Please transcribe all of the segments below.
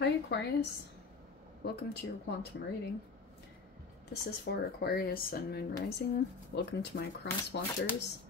Hi Aquarius, welcome to your quantum reading. This is for Aquarius Sun Moon Rising. Welcome to my cross watchers.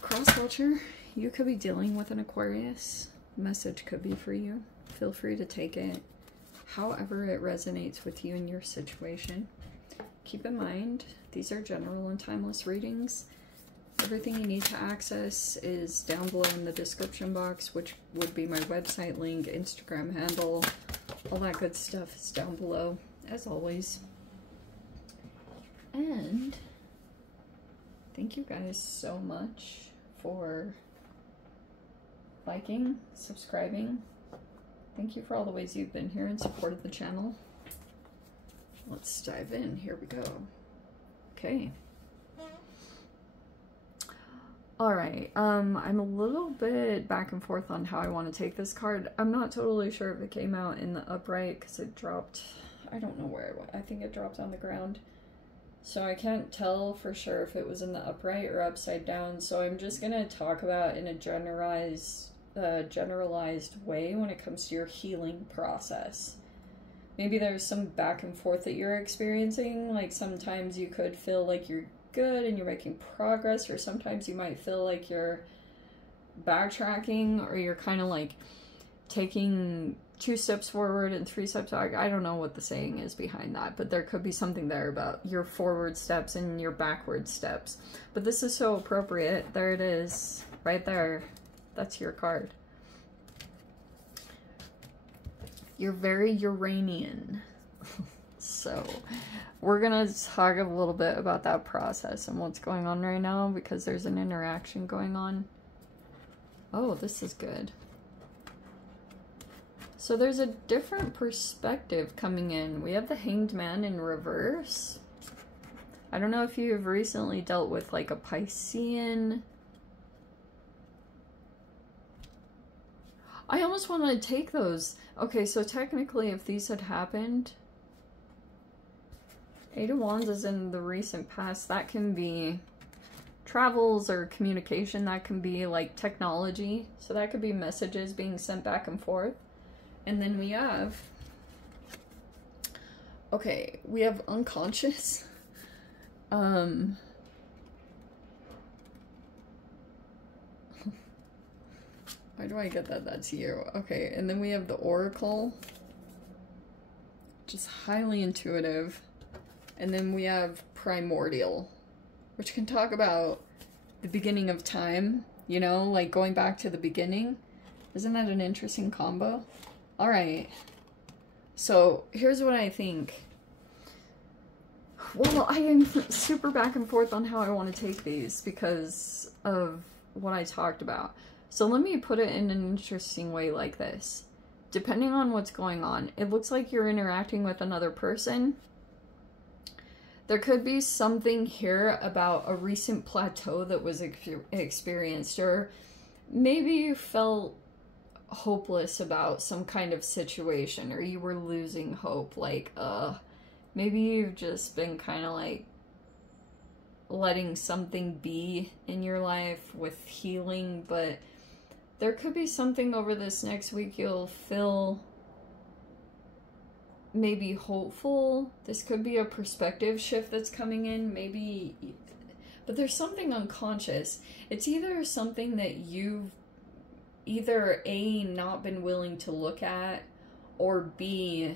Cross watcher, you could be dealing with an Aquarius. Message could be for you. Feel free to take it however it resonates with you in your situation. Keep in mind, these are general and timeless readings. Everything you need to access is down below in the description box, which would be my website link, Instagram handle, all that good stuff is down below, as always. And thank you guys so much for liking, subscribing. Thank you for all the ways you've been here and supported the channel. Let's dive in. Here we go. Okay. Alright, I'm a little bit back and forth on how I want to take this card. I'm not totally sure if it came out in the upright because it dropped, I don't know where it went. I think it dropped on the ground. So I can't tell for sure if it was in the upright or upside down. So I'm just going to talk about in a generalized way when it comes to your healing process. Maybe there's some back and forth that you're experiencing. Like sometimes you could feel like you're good and you're making progress, or sometimes you might feel like you're backtracking, or you're kind of like taking 2 steps forward and 3 steps back. I don't know what the saying is behind that, but there could be something there about your forward steps and your backward steps. But this is so appropriate. There it is, right there. That's your card. You're very Uranian. So we're gonna talk a little bit about that process and what's going on right now, because there's an interaction going on. Oh, this is good. So there's a different perspective coming in. We have the Hanged Man in reverse. I don't know if you've recently dealt with like a Piscean. I almost want to take those. Okay, so technically if these had happened, 8 of Wands is in the recent past. That can be travels or communication. That can be like technology. So that could be messages being sent back and forth. And then we have, okay, we have unconscious. Why do I get that that's you? Okay, and then we have the Oracle, just highly intuitive. And then we have Primordial, which can talk about the beginning of time, you know, like going back to the beginning. Isn't that an interesting combo? All right. So here's what I think. Well, I am super back and forth on how I want to take these because of what I talked about. So let me put it in an interesting way like this. Depending on what's going on, it looks like you're interacting with another person. There could be something here about a recent plateau that was experienced, or maybe you felt hopeless about some kind of situation, or you were losing hope, like, maybe you've just been kind of like letting something be in your life with healing, but there could be something over this next week you'll feel maybe hopeful. This could be a perspective shift that's coming in, maybe, but there's something unconscious. It's either something that you've either A, not been willing to look at, or B,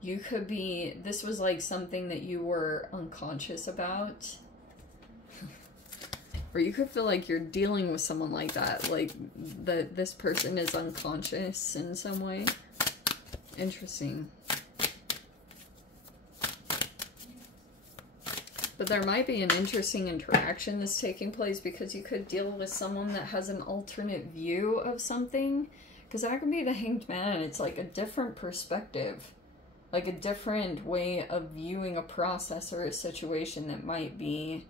you could be, this was like something that you were unconscious about. Or you could feel like you're dealing with someone like that, like that this person is unconscious in some way. Interesting. But there might be an interesting interaction that's taking place, because you could deal with someone that has an alternate view of something. Because that could be the Hanged Man. It's like a different perspective. Like a different way of viewing a process or a situation that might be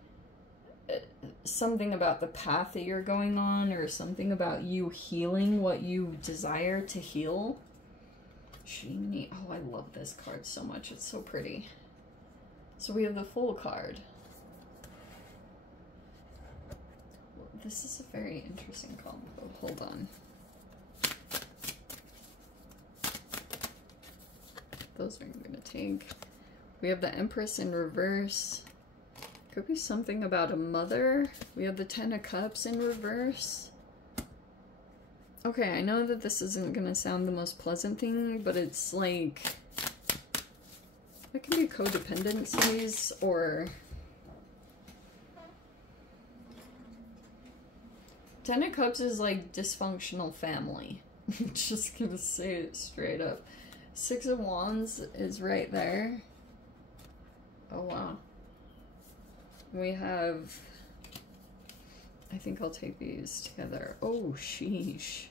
something about the path that you're going on, or something about you healing what you desire to heal. Shimini. Oh, I love this card so much. It's so pretty. So we have the Fool card. This is a very interesting combo. Hold on. Those aren't gonna take. We have the Empress in reverse. Could be something about a mother. We have the Ten of Cups in reverse. Okay, I know that this isn't gonna sound the most pleasant thing, but it's like... it can be codependencies or... Ten of Cups is like dysfunctional family. Just gonna say it straight up. Six of Wands is right there. Oh wow. We have... I think I'll take these together. Oh, sheesh.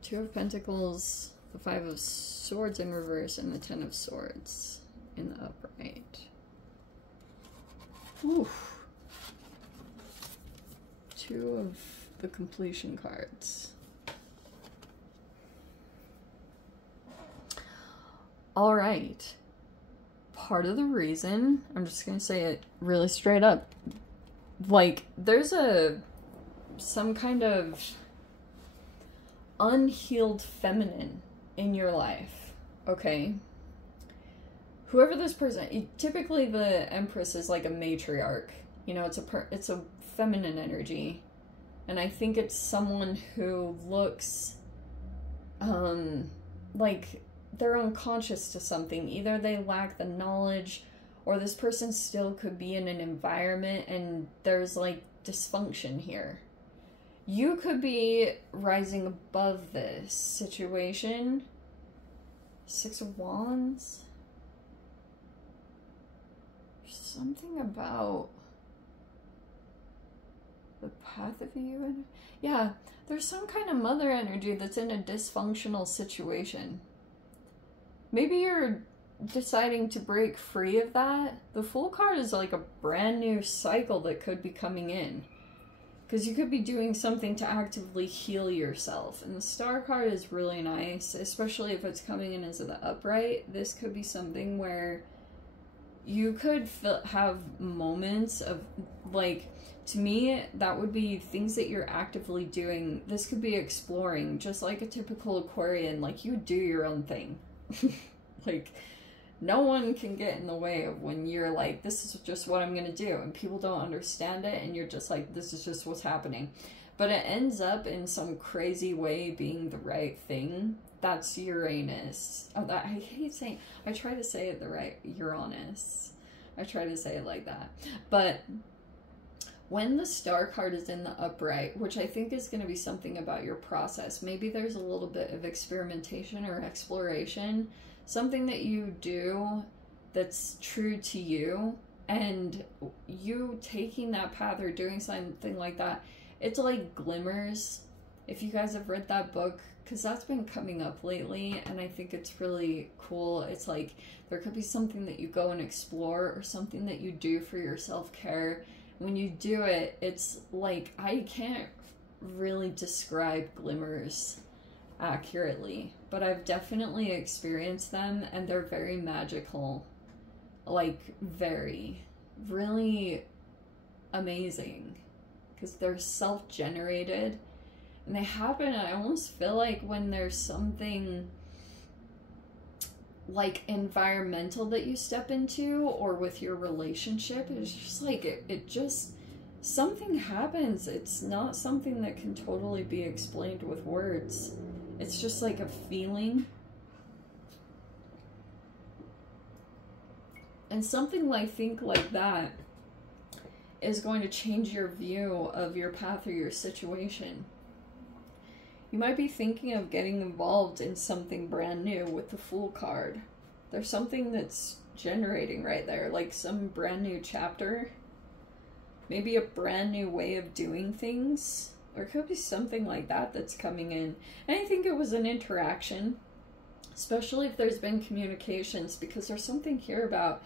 Two of Pentacles, the Five of Swords in reverse, and the Ten of Swords in the upright. Oof. Two of the completion cards. All right. Part of the reason, I'm just gonna say it really straight up, like, there's some kind of unhealed feminine in your life, okay? Whoever this person, typically the Empress is like a matriarch, you know, it's a feminine energy, and I think it's someone who looks like they're unconscious to something. Either they lack the knowledge, or this person still could be in an environment and there's like dysfunction here. You could be rising above this situation. Six of Wands. Something about the path of you. Yeah, there's some kind of mother energy that's in a dysfunctional situation. Maybe you're deciding to break free of that. The Fool card is like a brand new cycle that could be coming in. Because you could be doing something to actively heal yourself. And the Star card is really nice, especially if it's coming in as the upright. This could be something where you could have moments of, like, to me, that would be things that you're actively doing. This could be exploring, just like a typical Aquarian. Like, you do your own thing. Like, no one can get in the way of when you're like, this is just what I'm gonna do, and people don't understand it, and you're just like, this is just what's happening. But it ends up in some crazy way being the right thing. That's Uranus. Oh, that, I hate saying, I try to say it the right, Uranus. I try to say it like that. But when the Star card is in the upright, which I think is going to be something about your process, maybe there's a little bit of experimentation or exploration, something that you do that's true to you, and you taking that path or doing something like that, it's like glimmers. If you guys have read that book, because that's been coming up lately, and I think it's really cool. It's like there could be something that you go and explore, or something that you do for your self-care. When you do it, it's like, I can't really describe glimmers accurately, but I've definitely experienced them, and they're very magical. Like, really amazing, because they're self-generated, and they happen, I almost feel like when there's something like environmental that you step into, or with your relationship, it's just like, it just, something happens. It's not something that can totally be explained with words. It's just like a feeling. And something I think like that is going to change your view of your path or your situation. You might be thinking of getting involved in something brand new with the Fool card. There's something that's generating right there, like some brand new chapter. Maybe a brand new way of doing things. There could be something like that that's coming in. And I think it was an interaction, especially if there's been communications, because there's something here about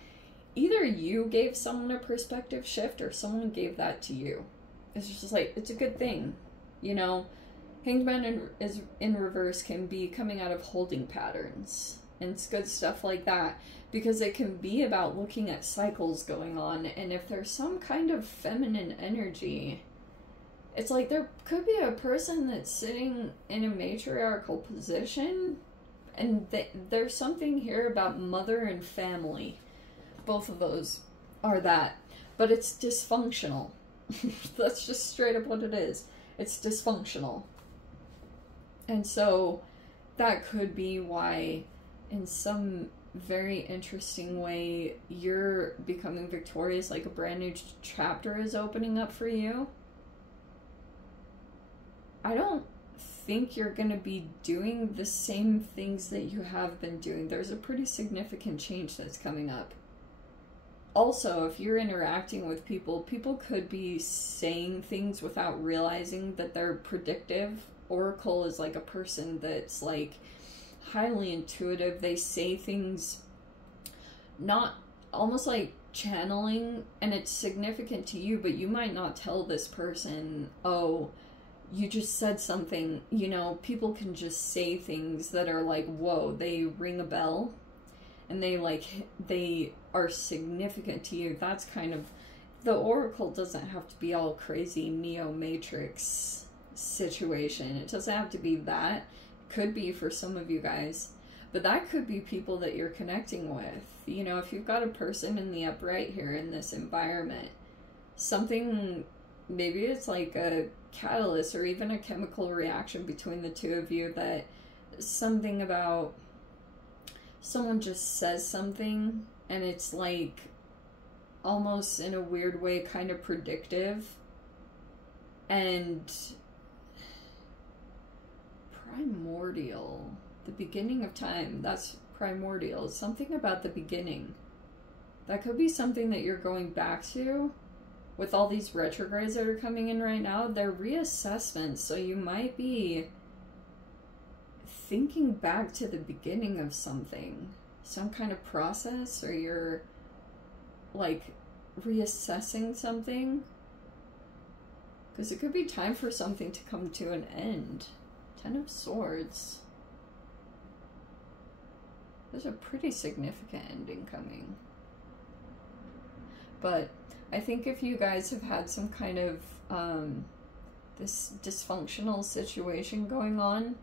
either you gave someone a perspective shift or someone gave that to you. It's just like, it's a good thing, you know? Hanged Man is in reverse can be coming out of holding patterns, and it's good stuff like that, because it can be about looking at cycles going on. And if there's some kind of feminine energy, it's like there could be a person that's sitting in a matriarchal position, And there's something here about mother and family. Both of those are that. But it's dysfunctional. That's just straight up what it is. It's dysfunctional. And so that could be why, in some very interesting way, you're becoming victorious, like a brand new chapter is opening up for you. I don't think you're going to be doing the same things that you have been doing. There's a pretty significant change that's coming up. Also, if you're interacting with people, people could be saying things without realizing that they're predictive. Oracle is like a person that's like highly intuitive. They say things not almost like channeling, and it's significant to you, but you might not tell this person, oh, you just said something. You know, people can just say things that are like, whoa, they ring a bell, and they are significant to you. That's kind of, the Oracle doesn't have to be all crazy Neo Matrix situation. It doesn't have to be that. It could be for some of you guys, but that could be people that you're connecting with. You know, if you've got a person in the upright here in this environment, something, maybe it's like a catalyst or even a chemical reaction between the two of you, that something about someone just says something and it's like almost in a weird way kind of predictive. And primordial, the beginning of time, that's primordial. It's something about the beginning. That could be something that you're going back to with all these retrogrades that are coming in right now. They're reassessments, so you might be thinking back to the beginning of something, some kind of process, or you're like reassessing something, because it could be time for something to come to an end. 10 of Swords. There's a pretty significant ending coming. But I think if you guys have had some kind of this dysfunctional situation going on,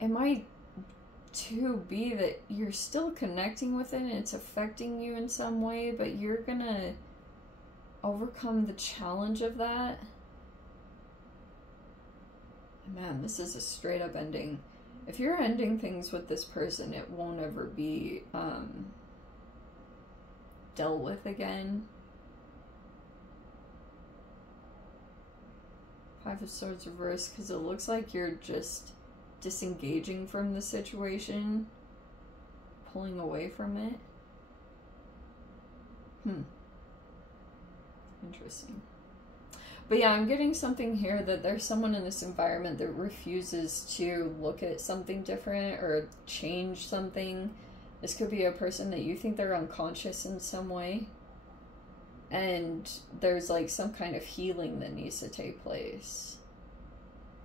it might too be that you're still connecting with it and it's affecting you in some way, but you're gonna overcome the challenge of that. Man, this is a straight up ending. If you're ending things with this person, it won't ever be dealt with again. 5 of Swords reversed, because it looks like you're just disengaging from the situation, pulling away from it. Interesting. But yeah, I'm getting something here that there's someone in this environment that refuses to look at something different or change something. This could be a person that you think they're unconscious in some way. And there's like some kind of healing that needs to take place.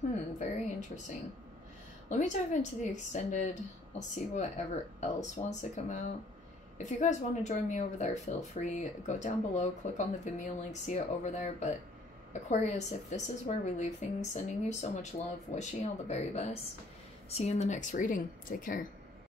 Very interesting. Let me dive into the extended. I'll see whatever else wants to come out. If you guys want to join me over there, feel free. Go down below, click on the Vimeo link, see it over there. But Aquarius, if this is where we leave things, sending you so much love, wishing you all the very best. See you in the next reading. Take care.